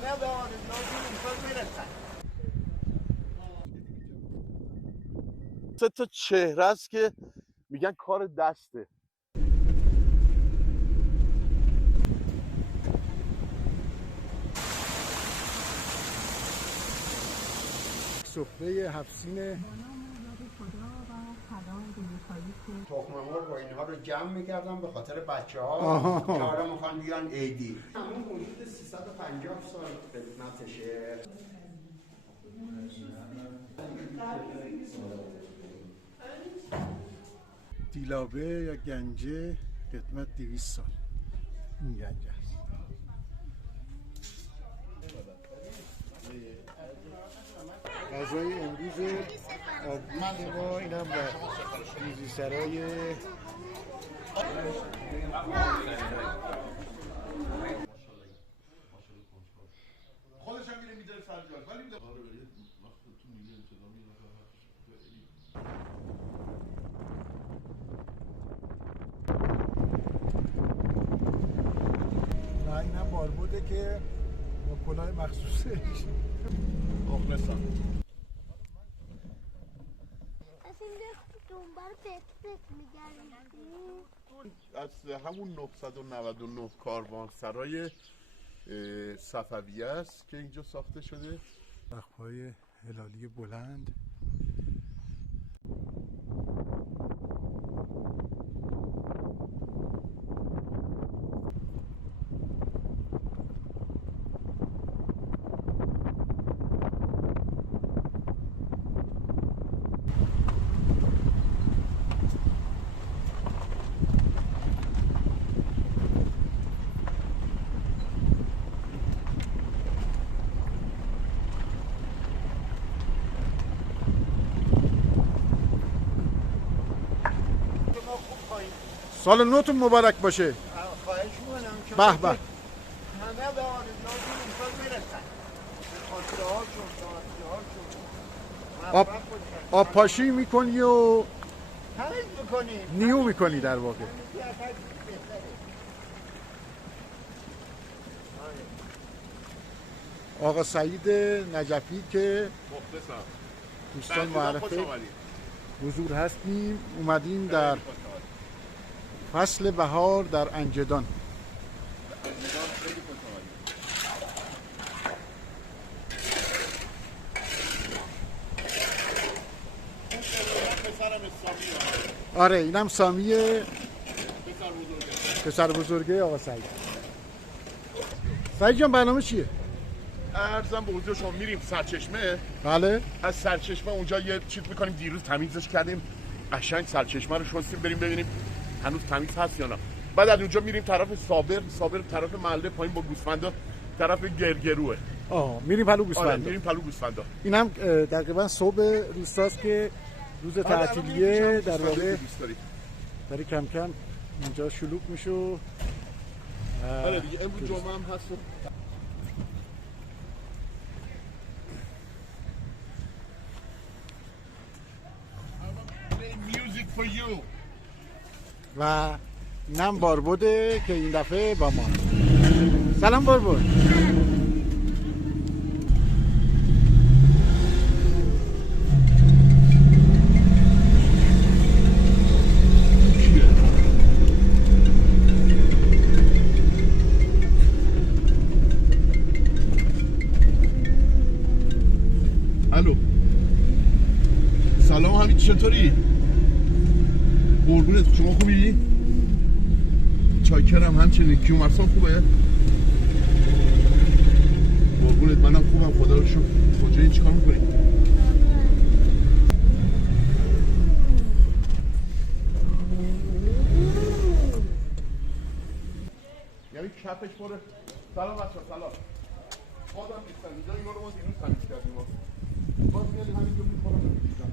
همه به آرزوهاشون امسال میرسن. سه تا چهره است که میگن کار دسته. سفره 7 سینه تخم مرغ و اینها رو جمع میکردم به خاطر بچه‌ها که حالا میخوان بیان عیدی. همون موجود 350 سال خدمتشه. دیلابه یا گنجه خدمت 200 سال. این گنجه است. غذای امروز آبگوشت ما اینم در میزی سرای خودش هم میره میذاره سر جاش ولی و اینم باربوده که با کلاه مخصوصش مخلصم. دنبال پت میگردیم از همون 999 کاروان سرای صفویه است که اینجا ساخته شده. سقف‌های هلالی بلند. سال نوتون مبارک باشه. خواهش میکنم. به به. همه به آرزوهاشون امسال میرسن. خاطره هاشون، شاهده هاشون. آب پاشی میکنی و همین میکنیم. نیو میکنی در واقع. آقا سعید نجفی که مخلصم. دوستان معرفه حضور هستیم. اومدیم در فصل بهار در انجدان. آره اینم سامیه پسر بزرگه آقا سعید. سعید جان برنامه چیه؟ ارزم به حضور شما میریم سرچشمه. بله. از سرچشمه اونجا یه چیز میکنیم. دیروز تمیزش کردیم قشنگ سرچشمه رو شستیم بریم ببینیم هنوز تمیز هست یا نه. بعد از اونجا میریم طرف صابر طرف محله پایین با گوسفندا طرف گرگروه. میریم پلو گوسفندا. آره میریم پلو گوسفندا. اینم تقریبا صبح روستاست که روز تعطیلیه در واقع داره کم کم اینجا شلوغ میشه. آره دیگه امروز جمعه هم هست. Music for you. و اینم باربوده که این دفعه با ما. سلام باربود. الو سلام حمید چطوری؟ قربونت شما خوبی؟ چاکرم همچنین. کیومرثان خوبه؟ قربونت منم خوبم خدا رو شکر. کجایی چیکار میکنی؟ یعنی کپش پره. سلام بچه‌ها سلام. خودم نیستم اینجا اینا رو ما دیروز تمیز کردیم. باز میادیم همینجا میخورم میریزم.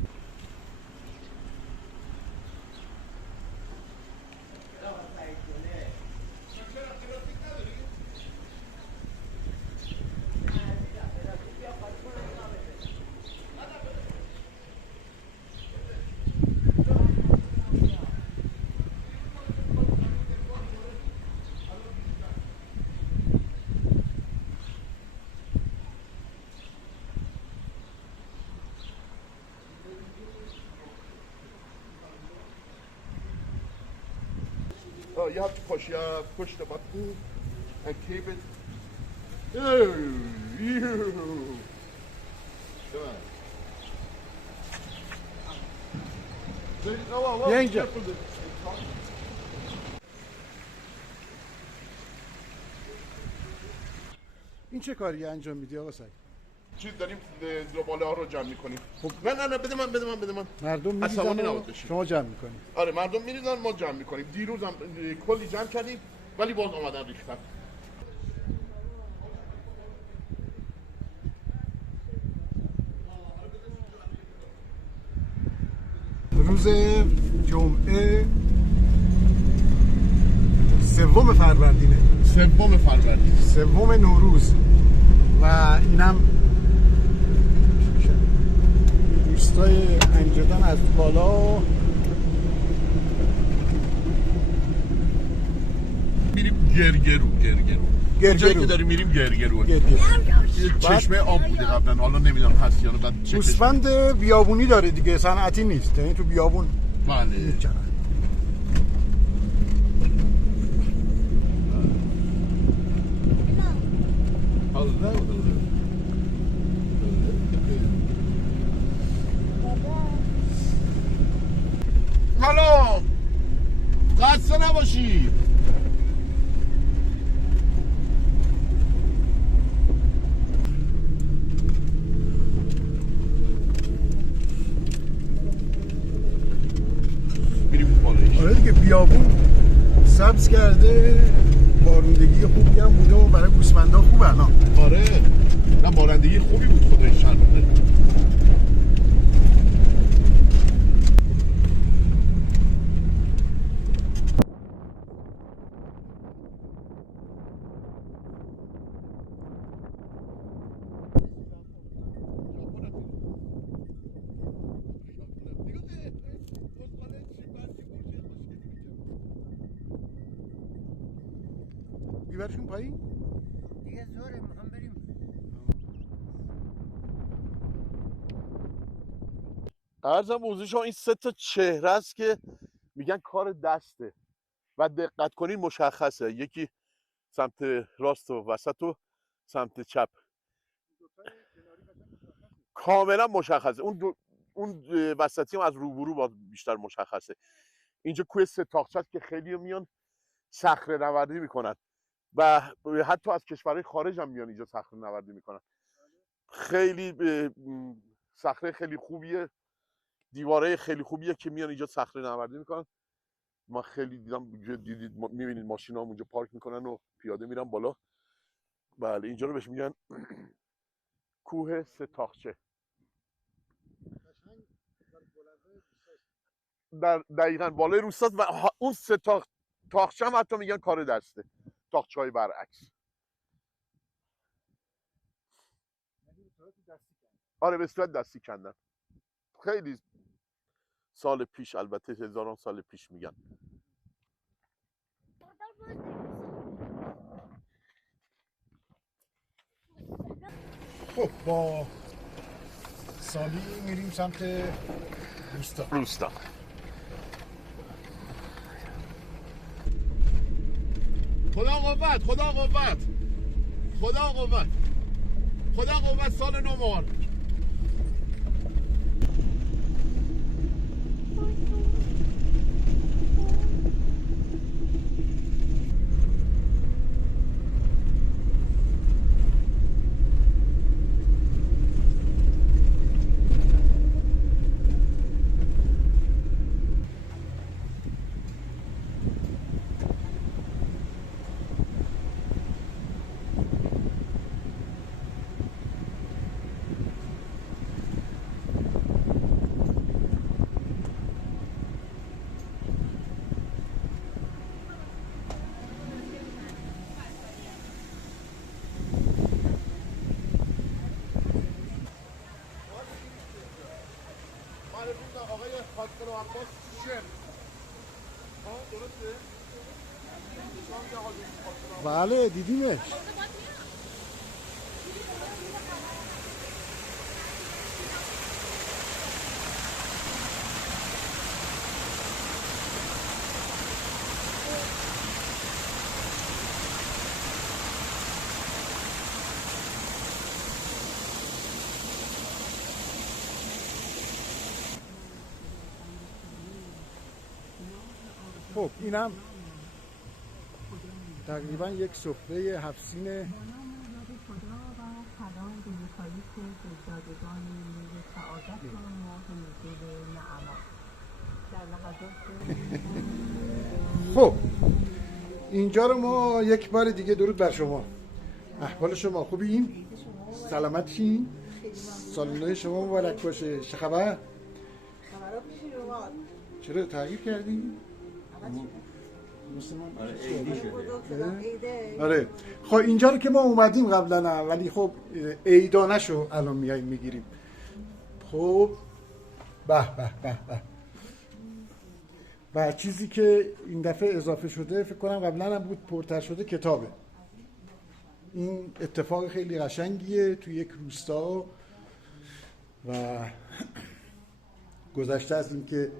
you have to push the button and keep it. Oh, you. Come on. بیا اینجا. این چه کاری انجام میدی آقا سعید؟ چی داریم زباله ها رو جمع میکنیم. خب نه بده من. مردم عصبانی میریزن نباید بشی. شما جمع میکنی. آره مردم میریزن ما جمع میکنیم. دیروز هم کلی جمع کردیم ولی باز آمدن ریختن. روز جمعه 3 فروردینه. 3 نوروز و اینم دوستای انجدن از بالا میریم گرگرو جایی که داریم میریم گرگرو چشمه آب بوده قبلا حالا نمیدونم هست یا نه. بعد گوسفند بیابونی داره دیگه، صنعتی نیست، یعنی تو بیابون بله میچرن. هلو خسته نباشی. آره دیگه بیابون سبز کرده، بارندگی خوبی هم بوده و برای گوسفندا خوبه الان. آره نه بارندگی خوبی بود خدایش چند بوده. بیبرشون پایین؟ دیگه زوره میخوام بریم. عرضم موضوع شما این 3 چهره است که میگن کار دسته و دقت کنین مشخصه، یکی سمت راست و وسط و سمت چپ کاملا مشخصه. اون وسطی هم از روبرو با بیشتر مشخصه. اینجا کوه 3 تاقچه که خیلی میان صخره نوردی میکنن و حتی از کشورهای خارج هم میان اینجا صخره نوردی میکنن. خیلی صخره خیلی خوبیه، دیواره خیلی خوبیه که میان اینجا صخره نوردی میکنن. ما خیلی دیدم، دیدید میبینید ماشینا هم اونجا پارک میکنن و پیاده میرن بالا. بله اینجا رو بهش میگن کوه 3 تاقچه. در دقیقاً بالای روستاست و اون 3 تاقچه هم حتی میگن کار دسته، تاقچه های برعکس. آره به صورت دستی کندن. خیلی سال پیش، البته هزاران سال پیش میگن. خب با سالی میریم سمت روستا. خدا قوت سال نو مبارک. آقای خاطر و عباس شم درسته؟ بله دیدیمش. خب اینم تقریبا یک سفره 7 سینه. خب اینجا رو ما یک بار دیگه درود بر شما. احوال شما خوبین؟ سلامتین؟ سال نو شما مبارک باشه. چه خبر؟ چرا تغییر کردی؟ آره. خب اینجا رو که ما اومدیم قبلا ولی خب عیدانشو الان میایم میگیریم. خب به به به به. و چیزی که این دفعه اضافه شده فکر کنم قبلا هم بود پرتر شده کتابه. این اتفاق خیلی قشنگیه توی یک روستا و گذشته از این که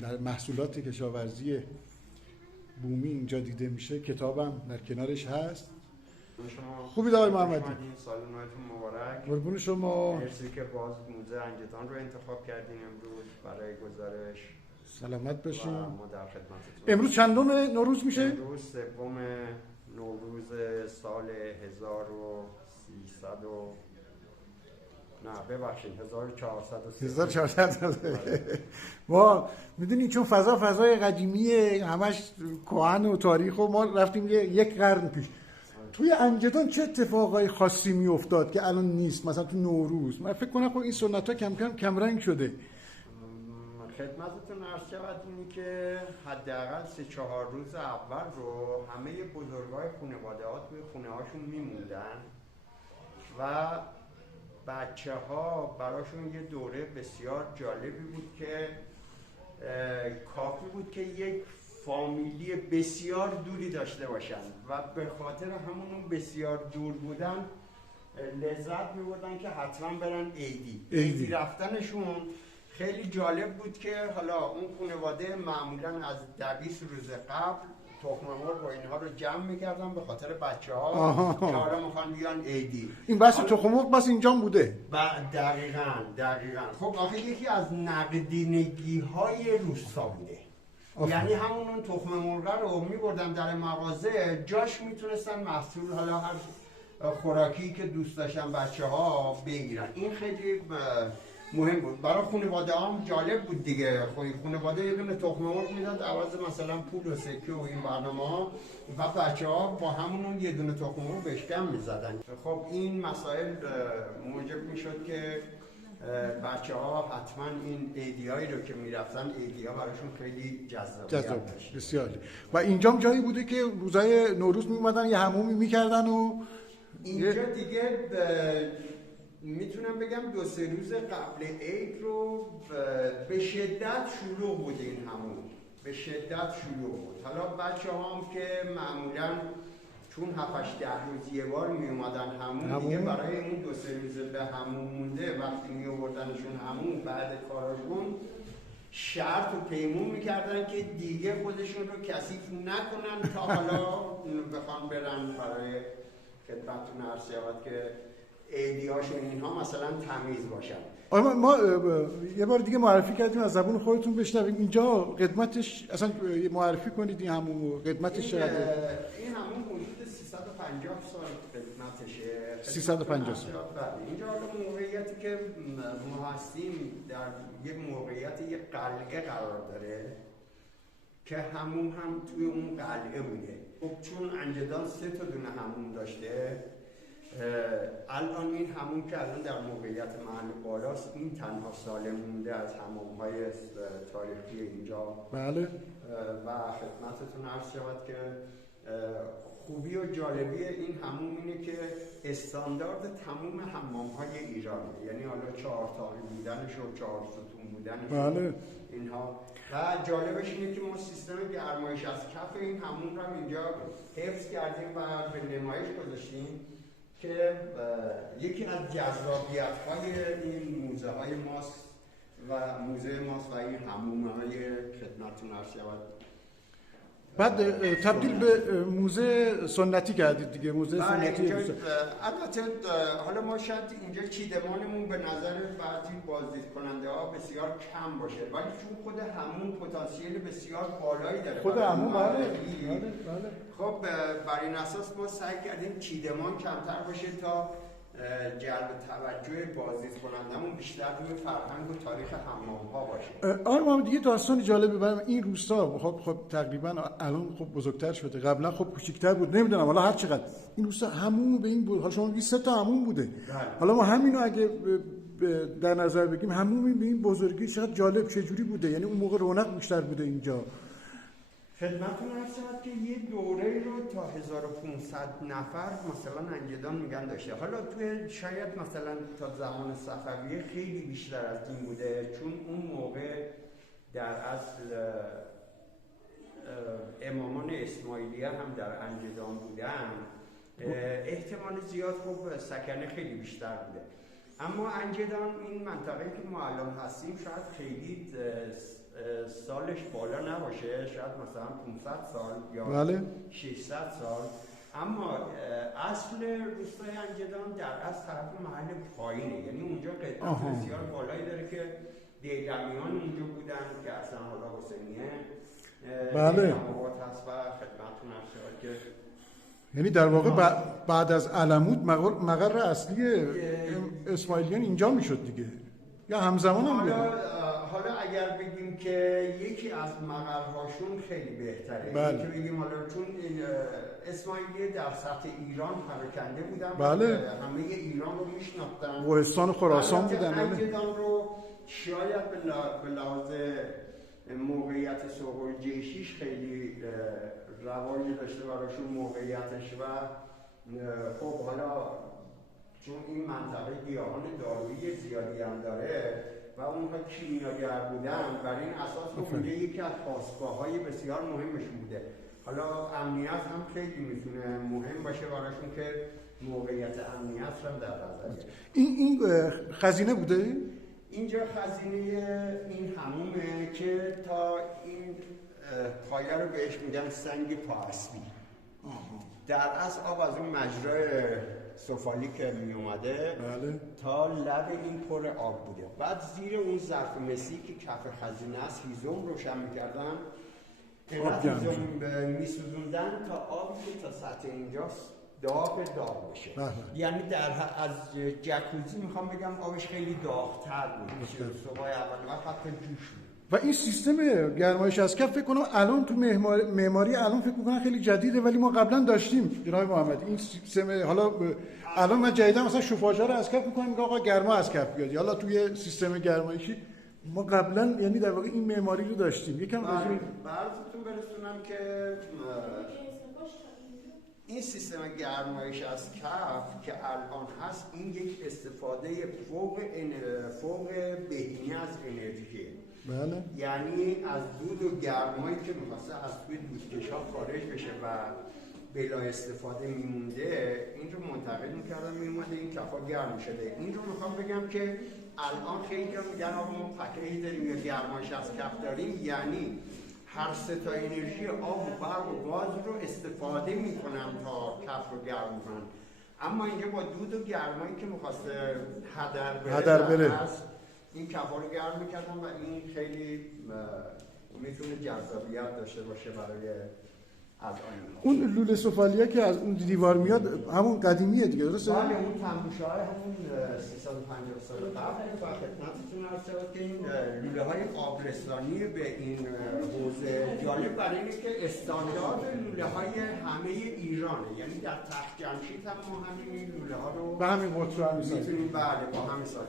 در محصولات کشاورزی بومی اینجا دیده میشه کتابم در کنارش هست. خوبی آقای محمدی؟ سال نوتون مبارک. قربون شما. مرسی که باز موزه انجدان رو انتخاب کردین امروز برای گزارش. سلامت باشین. ما در خدمتتون. امروز چندم نوروز میشه؟ امروز سوم نوروز سال 1300 نه ببخشید 1400. ما میدونی چون فضای قدیمیه همش کهن و تاریخ و ما رفتیم یک قرن پیش. توی انجدان چه اتفاقای خاصی میافتاد که الان نیست؟ مثلا تو نوروز من فکر کنم خب این سنت‌ها کم کم کمرنگ شده. خدمتتون عرض شود اینی که حداقل 3-4 روز اول رو همه بزرگای خانواده ها توی خونه هاشون میموندن و بچه ها براشون یه دوره بسیار جالبی بود که کافی بود که یک فامیلی بسیار دوری داشته باشن و به خاطر همون بسیار دور بودن لذت می‌بردن که حتما برن عیدی رفتنشون خیلی جالب بود که حالا اون خانواده معمولا از 20 روز قبل تخم مرغ و اینها رو جمع می‌کردن به خاطر بچه‌ها که حالا می‌خوان بیان عیدی. این بس تخم مرغ بس اینجا بوده. دقیقاً. خب آخه یکی از نقدینگی‌های روستا بوده. یعنی همون اون تخم مرغ رو می‌بردن در مغازه، جاش میتونستن محصول حالا هر خوراکی که دوست داشتن بچه‌ها بگیرن. این خیلی مهم بود. برای خانواده هم جالب بود دیگه. خانواده یه دونه تخم مرغ میداد عوض مثلا پول و سکه و این برنامه‌ها و بچه‌ها با همون یه دونه تخم مرغ بشکم می‌زدن. خب این مسائل موجب میشد که بچه‌ها حتما این عیدیایی رو که میرفتن عیدی‌ها براشون خیلی جذاب داشت. بسیار. و اینجا جایی بوده که روزای نوروز میومدن یه حمومی میکردن و اینجا دیگه میتونم بگم 2-3 روز قبل عید رو به شدت شلوغ بود این همون. به شدت شلوغ بود. حالا بچه‌ها هم که معمولاً چون 7-8-10 روز یه بار می اومدن همون دیگه برای اون 2-3 روز به همون مونده وقتی می آوردنشون همون بعد کاراشون شرط و پیمون میکردن که دیگه خودشون رو کثیف نکنن تا حالا بخوان برن برای خدمتتون عرض شود که عیدی‌هاشون اینها مثلا تمیز باشن. ما یه بار دیگه معرفی کردیم از زبون خودتون بشنویم. اینجا قدمتش اصلا معرفی کنید این همون قدمتش چقدره؟ این همون حدود 350 سال قدمتشه. 350 سال. اینجا حالا موقعیتی که ما هستیم در یک موقعیت یک قلعه قرار داره که همون هم توی اون قلعه بوده. خب چون انجدان 3 تا دونه همون داشته الان این همون که الان در موقعیت محل بالاست این تنها سالم مونده از حمام‌های تاریخی اینجا. بله. و خدمتتون عرض شود که خوبی و جالبی این حموم اینه که استاندارد تمام حمام‌های ایرانه. یعنی حالا 4 تاقی بودنش و 4 ستون بودنش. بله. اینها و جالبش اینه که ما سیستم گرمایش از کف این حموم رو اینجا حفظ کردیم و به نمایش گذاشتیم که یکی از جذابیت‌های این موزه‌های ماست و موزه ماست و این حموم‌های خدمتتون عرض شود بعد تبدیل به موزه سنتی کردید دیگه، موزه بله سنتی اینجا روستا. البته حالا ما شاید اینجا چیدمانمون به نظر بعضی بازدید کننده ها بسیار کم باشه، ولی چون خود همون پتانسیل بسیار بالایی داره. خود همون بله. خب بر این اساس ما سعی کردیم چیدمان کمتر باشه تا جلب توجه بازدید کنندمون بیشتر روی فرهنگ و تاریخ حمام ها باشه. آره محمد، یه داستان جالبه برام این روستا خب تقریبا الان خب بزرگتر شده، قبلا خب کوچیک‌تر بود، نمیدونم حالا هر چقدر این روستا همون به این بود. حالا شما میگید 3 تا همون بوده. حالا ما همینو اگه در نظر بگیم همون به این بزرگی چقدر جالب چه جوری بوده، یعنی اون موقع رونق بیشتر بوده اینجا. خدمتتون عرض شود که یه دوره رو تا 1500 نفر مثلا انجدان میگن داشته. حالا توی شاید مثلا تا زمان صفویه خیلی بیشتر از این بوده، چون اون موقع در اصل امامان اسماعیلیه هم در انجدان بودن، احتمال زیاد خب سکنه خیلی بیشتر بوده. اما انجدان این منطقه که ما الان هستیم شاید خیلی سالش بالا نباشه، شاید مثلا 500 سال یا بله. 600 سال، اما اصل روستای انجدان در اصل طرف محل پایینه، یعنی اونجا قدمت بسیار بالایی داره که دیلمیان اونجا بودن که اصلا حالا حسینیه بله هست و خدمتتون عرض شود که یعنی در واقع بعد از علمود مقر اصلی اسماعیلیان اینجا میشد دیگه، یا همزمان هم بود؟ حالا اگر بگیم که یکی از مقرهاشون خیلی بهتره، بله. که بگیم حالا چون اسماعیلیه در سطح ایران پراکنده بودن، بله. همه ایران رو میشناختن، کوهستان و خراسان بودن. انجدان رو شاید به لحاظ موقعیت سوهر جیشیش خیلی رواجی داشته براشون موقعیتش و خب حالا چون این منطقه گیاهان دارویی زیادی هم داره و اونها کیمیاگر بودن، برای این اساس اونجا یکی از خاصگاه‌های بسیار مهمشون بوده. حالا امنیت هم خیلی میتونه مهم باشه براشون که موقعیت امنیت هم در نظر گرفت. این خزینه بوده؟ اینجا خزینه این همومه که تا این پایه رو بهش میگن سنگ پاسبی. در اصل آب از اون مجرای سفالی که می اومده بله. تا لب این پر آب بوده. بعد زیر اون ظرف مسی که کف خزینه است هیزم روشن میکردن، هیزم میسوزوندن تا آبی که تا سطح اینجاست داغ بشه. یعنی از جکوزی میخوام بگم آبش خیلی داغ‌تر بود، صبح اول وقت حتی جوش بود. و این سیستم گرمایش از کف فکر کنم الان تو معماری الان فکر می‌کنم خیلی جدیده، ولی ما قبلا داشتیم جناب محمد این سیستم. حالا الان من جدیدا مثلا شوفاژها رو از کف می‌کنم میگم آقا گرما از کف بیاد، حالا توی سیستم گرمایشی ما قبلا یعنی در واقع این معماری رو داشتیم. یکم براتون برسونم که این سیستم گرمایش از کف که الان هست این یک استفاده فوق بهینه از انرژی. بله. یعنی از دود و گرمایی که می‌خواسته از توی دودکش ها خارج بشه و بلا استفاده میمونده، این رو منتقل می‌کردن میومده این کفا گرم شده. این رو میخوام بگم که الان خیلی ها میگن آقا ما پکیج داریم یا گرمایش از کف داریم، یعنی هر سه تا انرژی آب و برق و گاز رو استفاده میکنن تا کف رو گرم کنن. اما اینجا با دود و گرمایی که میخواسته هدر بره این کفا رو گرم میکردن و این خیلی میتونه جذابیت داشته باشه برای اون لوله سفالیه که از اون دیوار میاد همون قدیمیه دیگه، درسته؟ بله اون تنبوشه‌های همون 350 سال قبل و خدمتتون عرض شود که این لوله های آبرسانی به این حوزه جالب برای اینه که استاندارد لوله های همه ایرانه، یعنی در تخت جمشید هم ما همین لوله ها رو به همین قطر هم میتونیم بله با همین سایز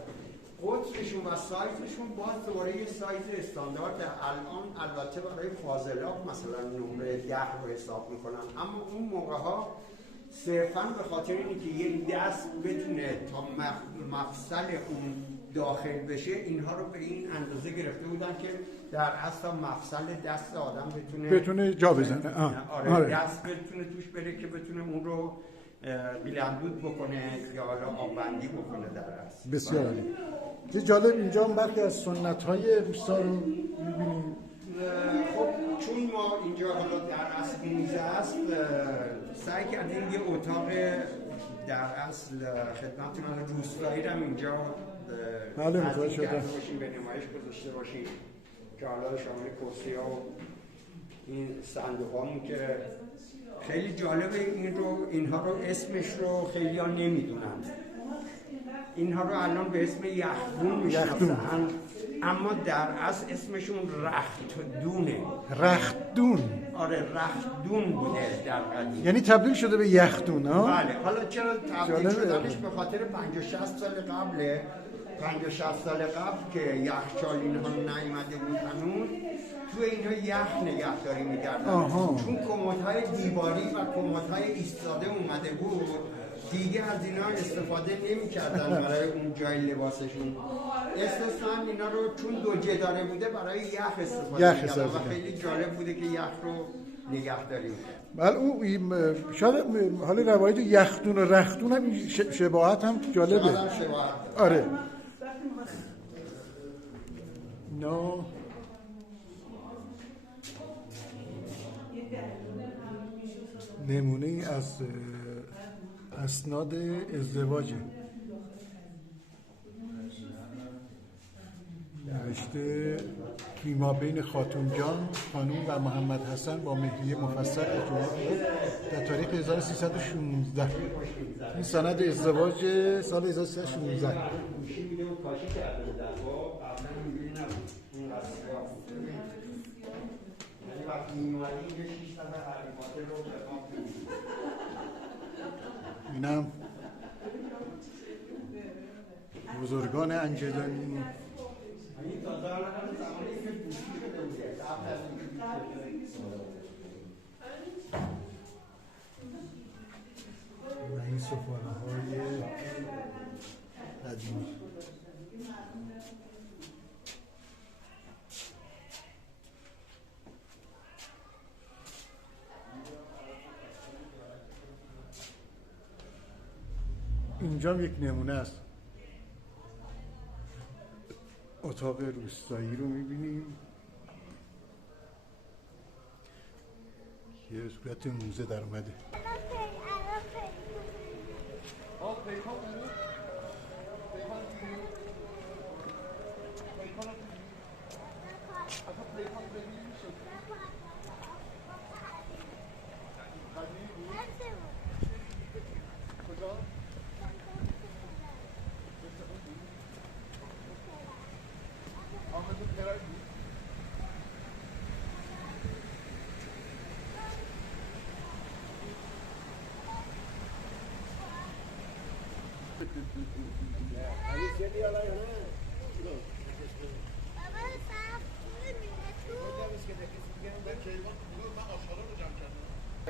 قطرشون و سایزشون باز دوباره یه سایز استاندارد. الان البته برای فاضلاب مثلا نمره 10 رو حساب میکنن، اما اون موقع ها صرفا به خاطر اینکه یه دست بتونه تا مفصل اون داخل بشه اینها رو به این اندازه گرفته بودن که در اصل مفصل دست آدم بتونه جا بزنه. آره دست بتونه توش بره که بتونه اون رو بیلندود بکنه یا حالا آبندی بکنه در اصل. بسیار عالی. چه جالب اینجا هم برخی از سنت‌های روستا رو می‌بینیم. خب چون ما اینجا حالا در اصل موزه است سعی کردیم یه اتاق در اصل خدمتتون روستایی رو اینجا بله متوجه شدم باشیم، به نمایش گذاشته باشیم که حالا شامل کرسی ها و این صندوق هامون که خیلی جالبه. اینها رو اسمش رو خیلی ها نمیدونن، اینها رو الان به اسم یخدون میشناسن، اما در اصل اسمشون رختدونه. رختدون؟ آره رختدون بوده در قدیم، یعنی تبدیل شده به یخدون ها؟ بله. حالا چرا تبدیل شدنش به خاطر 50-60 سال قبله. 50-60 سال قبل که یخچال اینها نیامده بود هنوز، تو اینها یخ نگهداری میکردن، چون کمدهای دیواری و کمدهای ایستاده اومده بود دیگه از اینا استفاده نمی‌کردن برای اون جای لباسشون، استثنا اینا رو چون دو جداره بوده برای یخ استفاده می‌کردن و خیلی جالب بوده که یخ رو نگهداری می‌کردن. بله اون شاید حالا روایت یخدون و رختون هم شباهت هم جالبه. آره. نو نمونه ای از اسناد ازدواجه، نوشته فیما بین خاتون جان خانوم و محمد حسن با مهریه مفصل ارتباط در تاریخ 1316. این سند ازدواج سال 1316. اینم بزرگان انجدانی. و این سفره های قدیمی. اینجا یک نمونه است. اتاق روستایی رو می‌بینیم که به صورت موزه در اومده.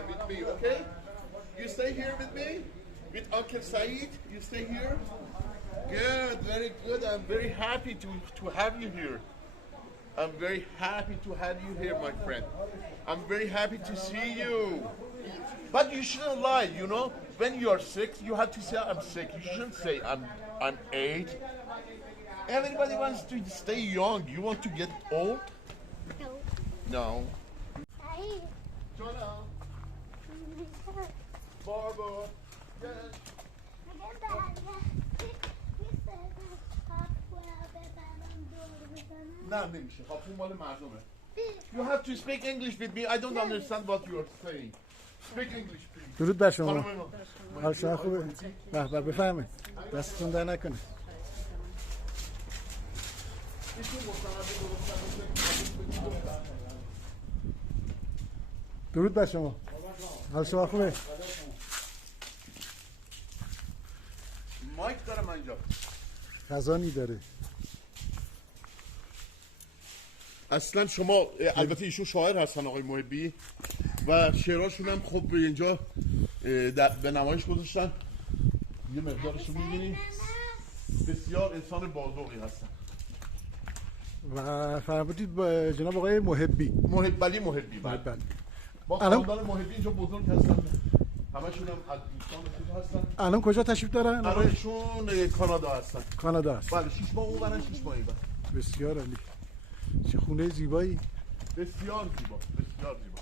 With me, okay? You stay here with me? With Uncle Saeed? You stay here? Good, very good. I'm very happy to have you here. I'm very happy to have you here, my friend. I'm very happy to see you. But you shouldn't lie, you know? When you are sick, you have to say, I'm sick. You shouldn't say, I'm 8. Everybody wants to stay young. You want to get old? No. Jonah. Barbara. Yes. نه نمیشه. خب مال مردمه. You have to speak English with me. I don't understand what you are saying. Speak English, please. درود بر شما. حال شما خوبه؟ به بفرمایید. دستتون در نکنه. درود بر شما. حال شما خوبه؟ مایک دارم اینجا. خزانی داره. اصلا شما البته ایشون شاعر هستن آقای محبی و شعرهاشون هم خب اینجا به نمایش گذاشتن. یه مقدارش رو می‌بینید. بسیار انسان بازوقی هستن. و فرمودید با جناب آقای محبی. محبی. بله. با خاندان محبی اینجا بزرگ هستن. همشون هم از دوستان خود هستن. الان کجا تشریف دارن؟ الانشون کانادا هستن. کانادا هست. بله 6 ماه اون برن 6 ماه این. بسیار عالی. چه خونه زیبایی. بسیار زیبا، بسیار زیبا.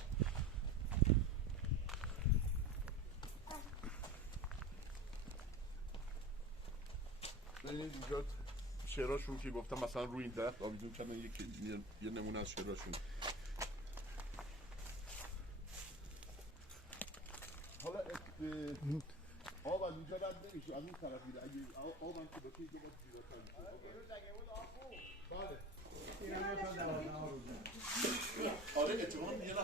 ببینید اینجا شعراشون که گفتم مثلا روی این درخت آویزون کردن یه نمونه از شعراشون. حالا آب از اینجا رد نمیشه، از این طرف میره. اگه آب هم که باشه اینجا باید زیراتر میشه.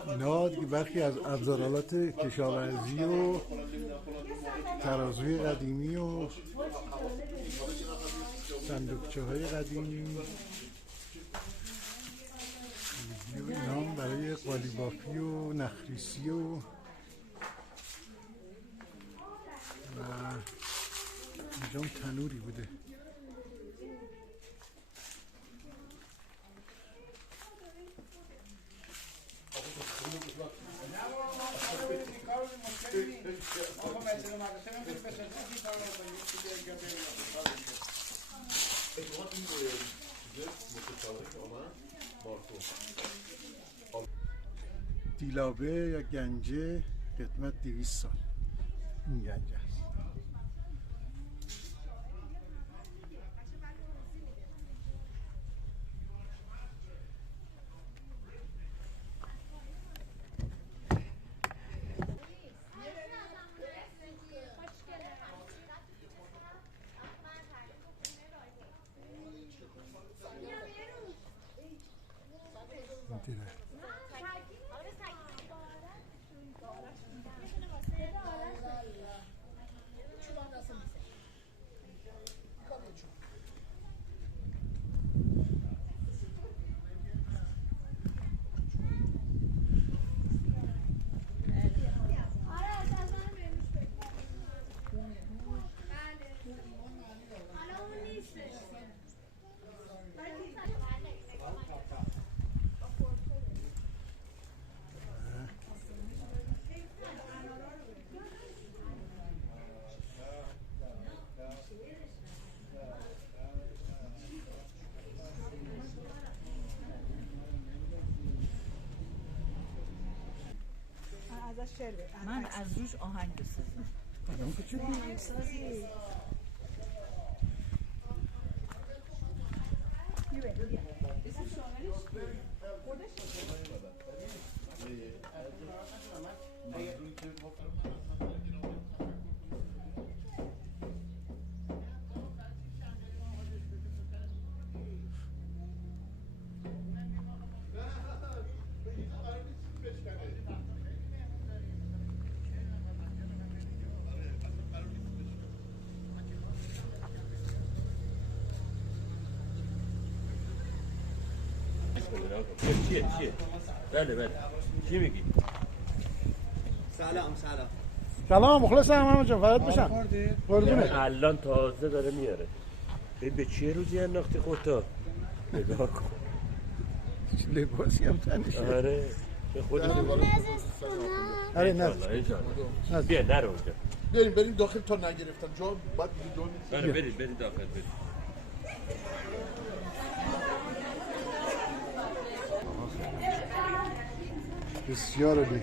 اینا دیگه برخی از ابزارالات کشاورزی و ترازوی قدیمی و صندوقچه های قدیمی اینا هم برای قالیبافی و نخریسی و اینجا هم تنوری بوده. دیلابه یا گنجه خدمت 200 سال. این گنجه است. من از روش آهنگ بسازم. چیه؟ بله چی میگی؟ سلام سلام مخلصم محمد جان، فدات بشم. قربونت. الان تازه داره میاره. به چه روزی انداختی خودتا؟ نگاه کن. لباسی هم تنشه. آره به خودت آره نه بیا نرو اونجا. بریم داخل تا نگرفتن جا بعد بیدون. آره برید داخل برید. بسیار عالی.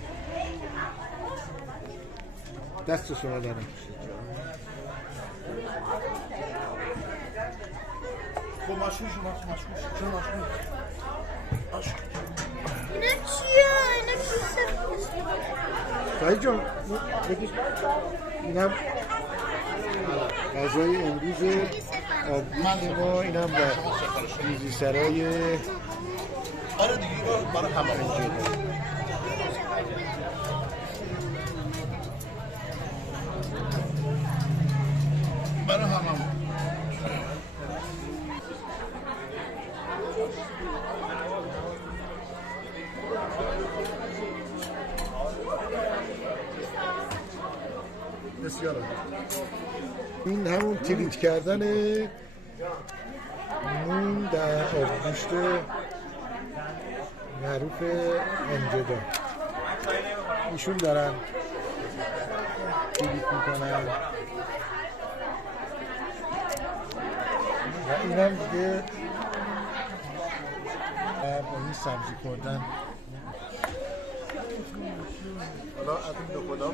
دست شما دارم. خب مشهور اینا چیه؟ اینا چیه؟ سعید جان اینم غذای امروز آبگوش ما، اینم در میزی سرای آره دیگه برای همه بسیار عالی. این همون تریت کردن نون در آبگوشت معروف انجدا. ایشون دارن تریت میکنن و اینم دیگه با این سبزی خوردن حالا از این دو خدا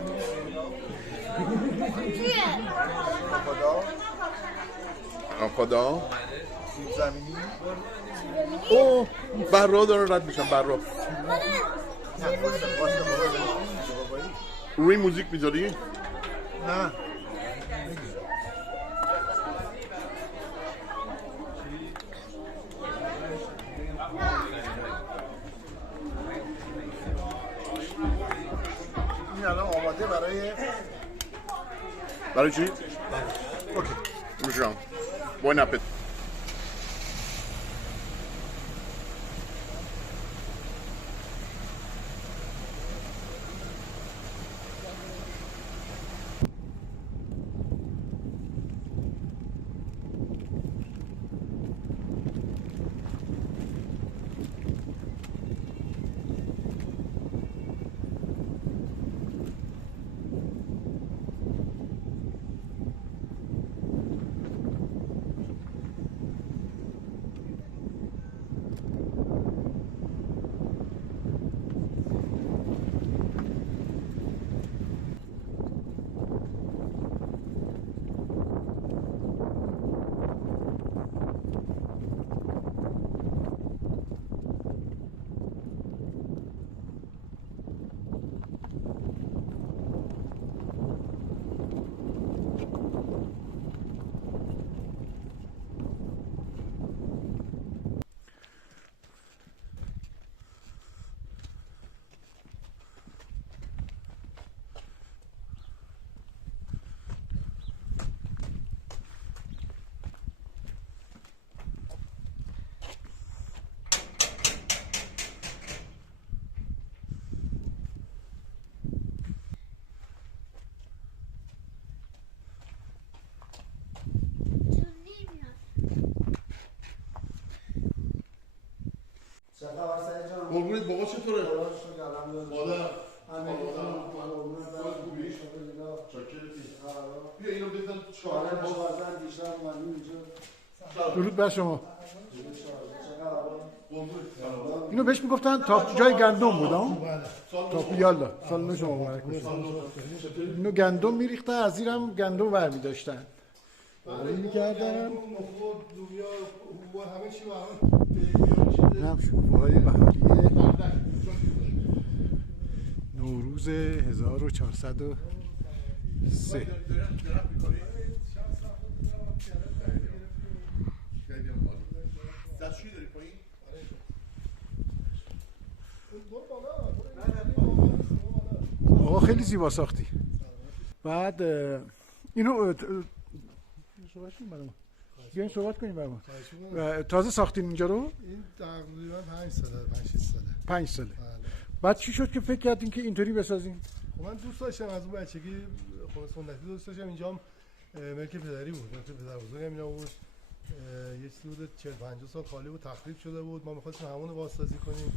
چیه؟ خدا سیب زمینی اوه برا داره رد میشن برا روی موزیک میذاری؟ نه این الان آماده برای چی؟ اوکی میشم بوین اپت قربونت بابا چطوره؟ مادر بیا اینو بزن درود بر شما اینو بهش میگفتن تا جای گندم بود ها تا یالا سال شما مبارک باشه اینو گندم میریختن از زیرم گندم برمی داشتن میکردن نم شکوفه‌های بهاریه نوروز 1403 آقا خیلی زیبا ساختی بعد اینو بیاین صحبت کنیم برام تازه ساختین اینجا رو؟ این تقریبا 5 ساله 5 ساله 5 ساله بعد چی شد که فکر کردین که اینطوری بسازین؟ خب من دوست داشتم از اون بچگی خونه سنتی دوست داشتم اینجا هم ملک پدری بود ملک پدر بزرگم اینا بود یه چیزی بود 40 50 سال خالی بود تخریب شده بود ما می‌خواستیم همون رو بازسازی کنیم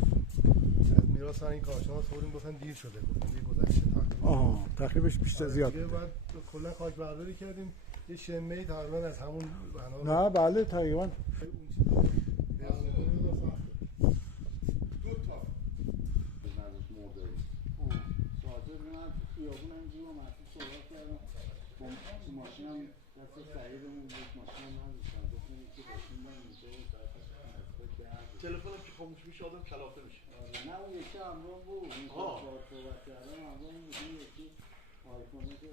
از میراث این کارشناس خوردیم گفتن دیر شده بود دیر گذشته تخریبش بیشتر زیاد بود بعد کلا خاک برداری کردیم یه شمه تقریبا از همون بنا نه بله تقریبا تلفنم که خاموش میشه آدم کلافه میشه نه اون یکی همراه بود اون صحبت کردم همراه بود اون یکی آیفونه که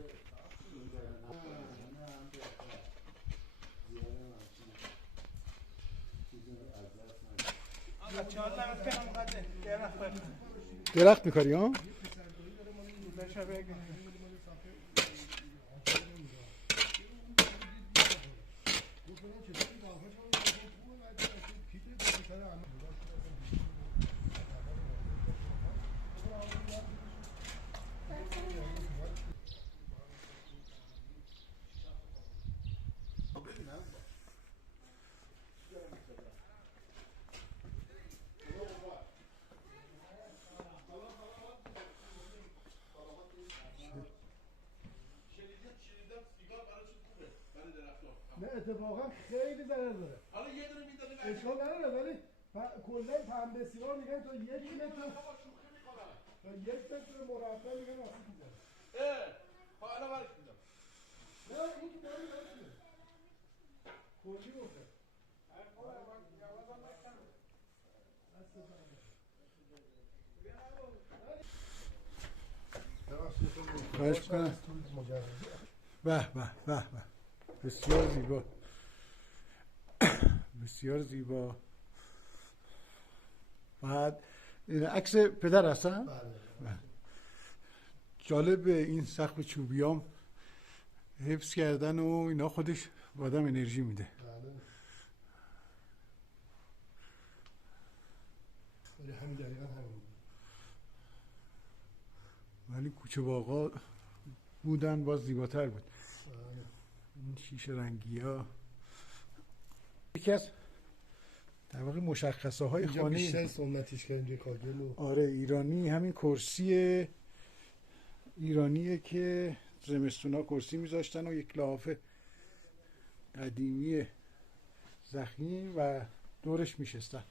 درخت میکاری ها؟ نه اتفاقا خیلی ضرر داره حالا یه دونه میدادیم اشکال نداره ولی کلا پنبه سیگار میگن تا 1 متر تا یک متر مربع میگن آسیب میزنه. حالا برش میدم. نه این که داری نشده کلی گفته خواهش کنم. به به به به، بسیار زیبا، بسیار زیبا. بعد این عکس پدر هستن؟ بله. جالب این سقف چوبیام حفظ کردن و اینا خودش به آدم انرژی میده. بله. ولی همین دقیقا همین بود. ولی کوچه باغا بودن باز زیباتر بود. این شیشه رنگی ها یکی از در واقع مشخصه های اینجا خانه بیشتر سنتیش کردیم کاگل و آره ایرانی. همین کرسی ایرانیه که زمستونا کرسی میذاشتن و یک لحاف قدیمی زخمی و دورش میشستن.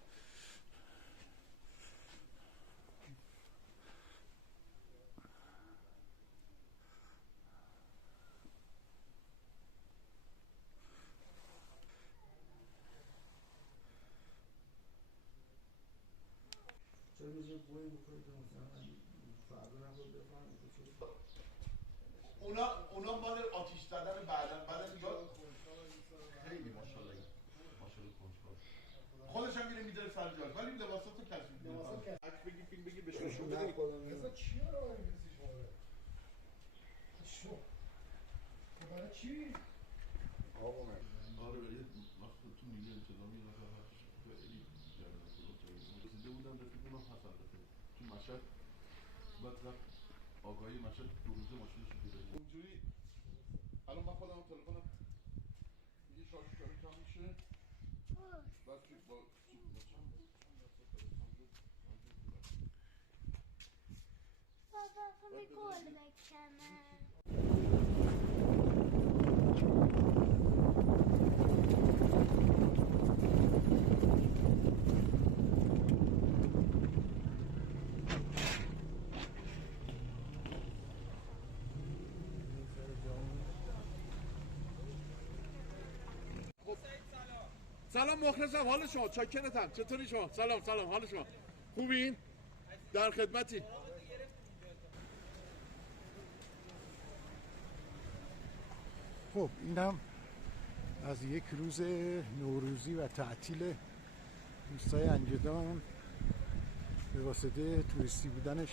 اونا مال آتیش زدن بعد اینجا خیلی ماشاءالله کنجکاو خودش هم میره میذاره سر جاش ولی لباساتو کثیف میکنه. عکس بگی فیلم بگی بهش نشون بده. اصلا چی رو انگلیسی شماره؟ شو برای چی؟ آقا من آره ولی وقت تو میلی انتظامی خیلی رسیده بودم رفیقونم حسن رفیق تو مشهد بعد رفت آقای مشهد 2 روزه ماشینش رو گرفت اونجوری. الان من خودم تلفنم یه شارژ کم میشه بعد که با بابا خب گل بکنم. سلام مخلصم، حال شما؟ چاکرتم. چطوری شما؟ سلام حال شما؟ خوبین؟ در خدمتی. خب این هم از یک روز نوروزی و تعطیل روستای انجدان. به واسطه توریستی بودنش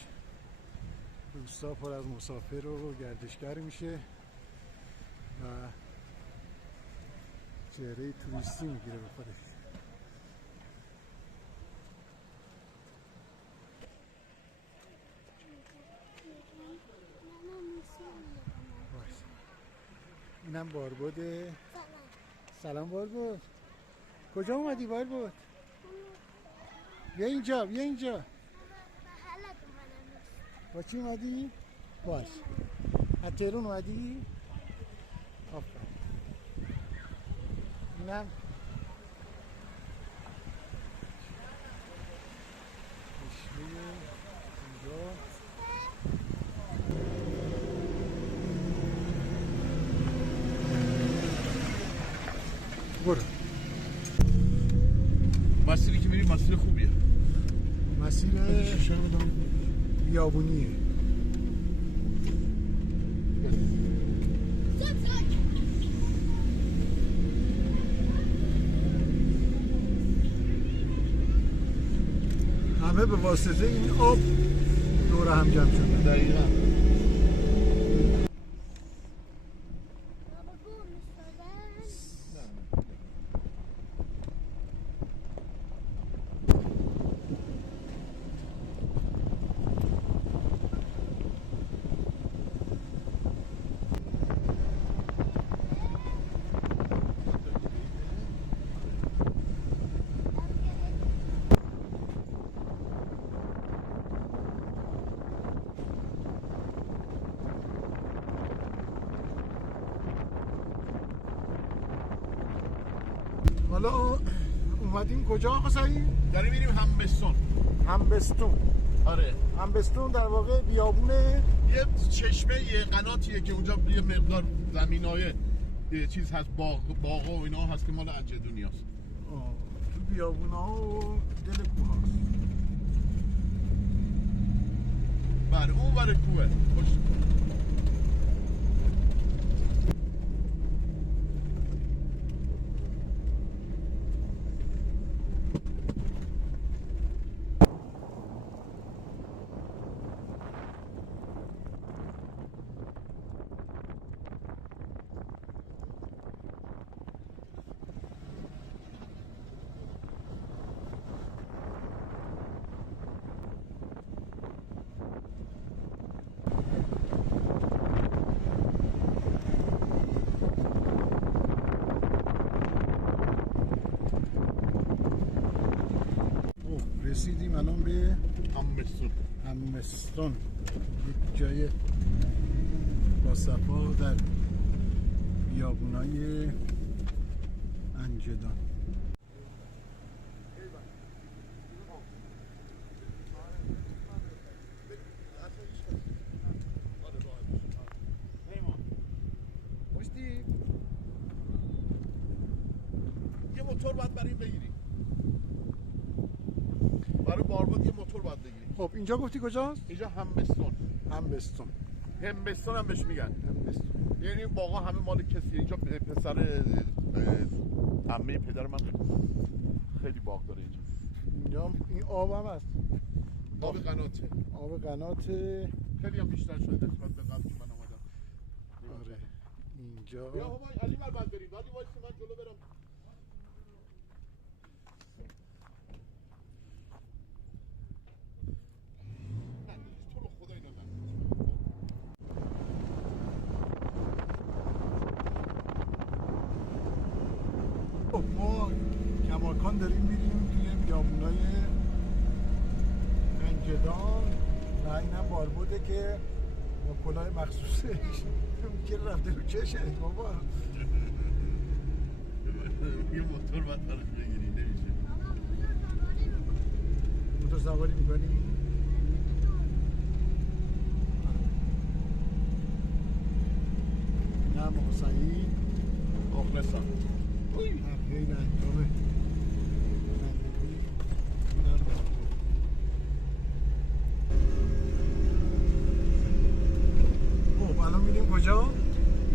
روستا پر از مسافر و گردشگر میشه و چهره توریستی میگیره به خودش. اینم باربود. سلام باربود. کجا اومدی باربود؟ بیا اینجا با چی اومدی؟ باش از تهران اومدی؟ آفرین. اینم چشمه اینجا. برو. مسیری که میریم مسیر خوبیه. مسیر بیابونیه. همه به واسطه این آب دور هم جمع شدن. دقیقاً. حالا اومدیم کجا آقا سعید؟ داریم میریم همبستون. همبستون. آره همبستون در واقع بیابون یه چشمه یه قناتیه که اونجا یه مقدار زمینای چیز هست، باغ و اینا هست که مال انجدونیاست. تو بیابونا و دل کوه هست. بله اون بره کوه پشت کوه. رسیدیم الان به همبستون. همبستون، یک جای با صفا در بیابونای انجدان. یه موتور باید بریم بگیریم، برای بارباد یه موتور باید بگیریم. خب اینجا گفتی کجاست؟ اینجا همبستون. همبستون. همبستون هم بهش میگن. همبستون. یعنی این باغا همه مال کسیه. اینجا پسر عمه پدر من خیلی باغ داره اینجا. اینجا این آب هم هست. آب قناته. آب قنات. خیلی هم بیشتر شده نسبت به قبل که من اومدم. آره اینجا بیا بابا علی بر بعد بریم. ولی وایسی من جلو برم. نه تو رو خدا اینا نه. خب ما کماکان داریم میریم توی بیابونای انجدان و اینم باربوده که با کلاه مخصوصش که رفته رو چشه بابا. یه موتور باید براش بگیری نمیشه. موتور سواری میکنی؟ نه محسنی مخلصم. خیلی انجامه. خب الان میریم کجا؟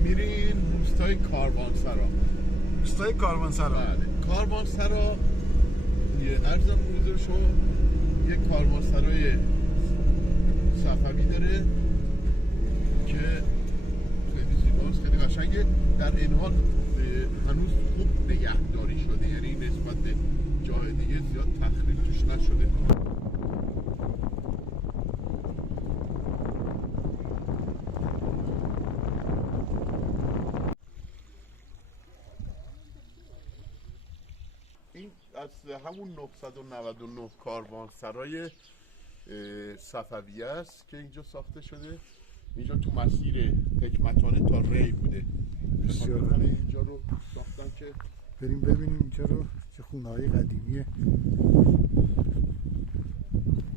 میریم روستای کاروانسرا. روستای کاروانسرا. بله کاروانسرا یه ارزم حضور شما یک کاروانسرای صفوی داره که خیلی زیباست، خیلی قشنگه، در این حال هنوز خوب نگهداری شده، یعنی نسبت به جای دیگه زیاد تخریب توش نشده. این از همون 999 کاروانسرای صفویه است که اینجا ساخته شده. اینجا تو مسیر حکمتانه تا ری بوده. بسیار عالی. اینجا رو ساختن که بریم ببینیم اینجا رو، چه خونه های قدیمی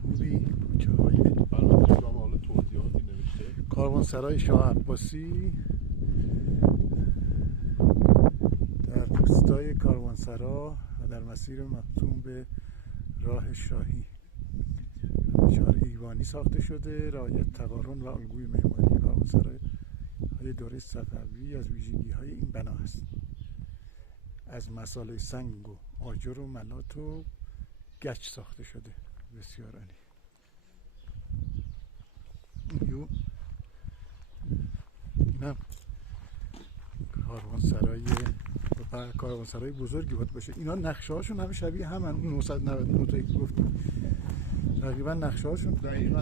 خوبی، کوچه های. البته اینجا حالا توضیحاتی نوشته. کاروانسرای شاه عباسی در روستای کاروانسرا و در مسیر مقسوم به راه شاهی. شهر ایوانی ساخته شده، رعایت تقارن و الگوی معماری کاروانسرای های دوره صفوی از ویژگی های این بنا است. از مصالح سنگ و آجر و ملات و گچ ساخته شده. بسیار عالی. اینم کاروانسرای بزرگی باید باشه. اینا نقشه هاشون همه شبیه همن. اون 999 تایی که گفتیم تقریبا نقشه هاشون دقیقاً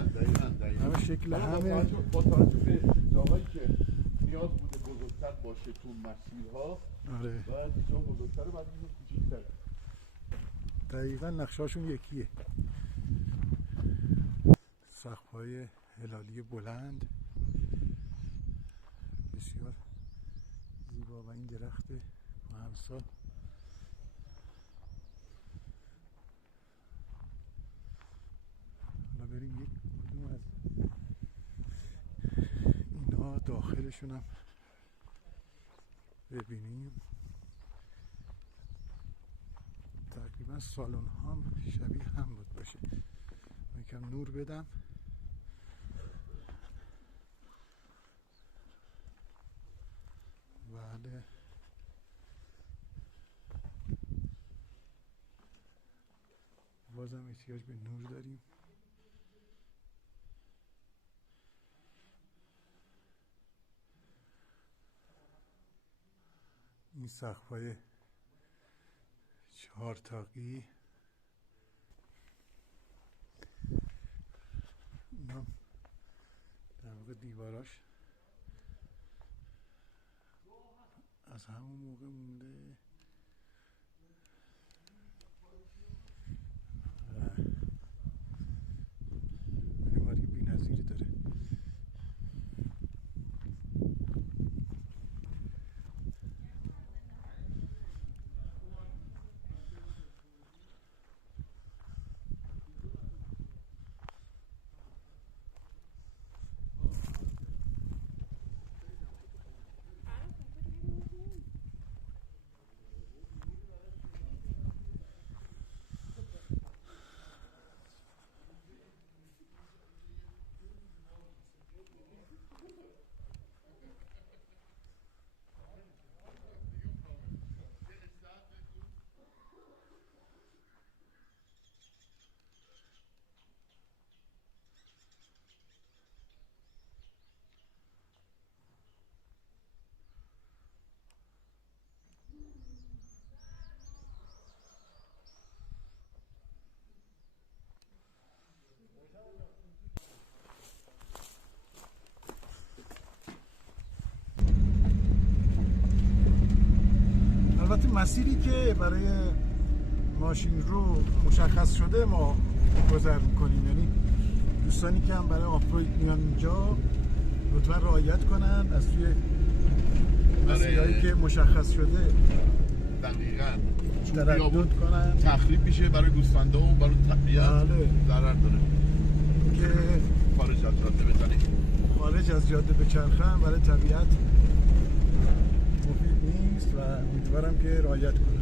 همه شکل همه. با توجه به جاهایی که نیاز بوده بزرگتر باشه تو مسیرها، آره بعد جا بزرگتر بعد اینو کوچیک‌تر. دقیقا نقشه هاشون یکیه. سقف‌های هلالی بلند بسیار زیبا و این درخت مهرسا. حالا بریم یک اینا داخلشون هم ببینیم. تقریبا سالن هم شبیه هم بود باشه. من یکم نور بدم. بله بازم احتیاج به نور داریم. این سقف‌های 4 تاقی اینا در واقع دیواراش از همون موقع مونده. معماری بی‌نظیری داره. البته مسیری که برای ماشین رو مشخص شده ما گذر میکنیم، یعنی دوستانی که هم برای آفروید میان اینجا لطفا رعایت کنن از توی مسیرهایی که مشخص شده دقیقاً تردد کنن. تخریب میشه برای گوسفندا و برای طبیعت بله. ضرر داره که خارج از جاده بزنه. خارج از جاده بچرخن برای طبیعت مفید نیست و امیدوارم که رعایت کنن.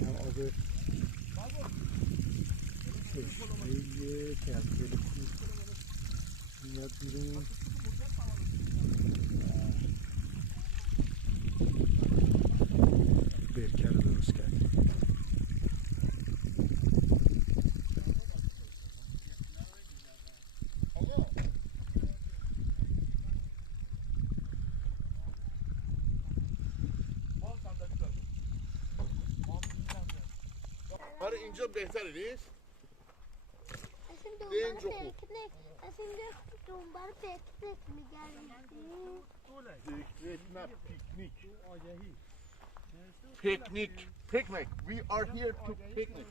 آب چشمه که از دل کوه میاد بیرون. برکه رو درست کردیم. برای اینجا بهتره نیست؟ اصلا اینجا دنبال خوب. پیکنیک اصلا دنبال پیکنیک میگردیم. پیکنیک نه پیکنیک. Picnic. Picnic. We are here to picnic.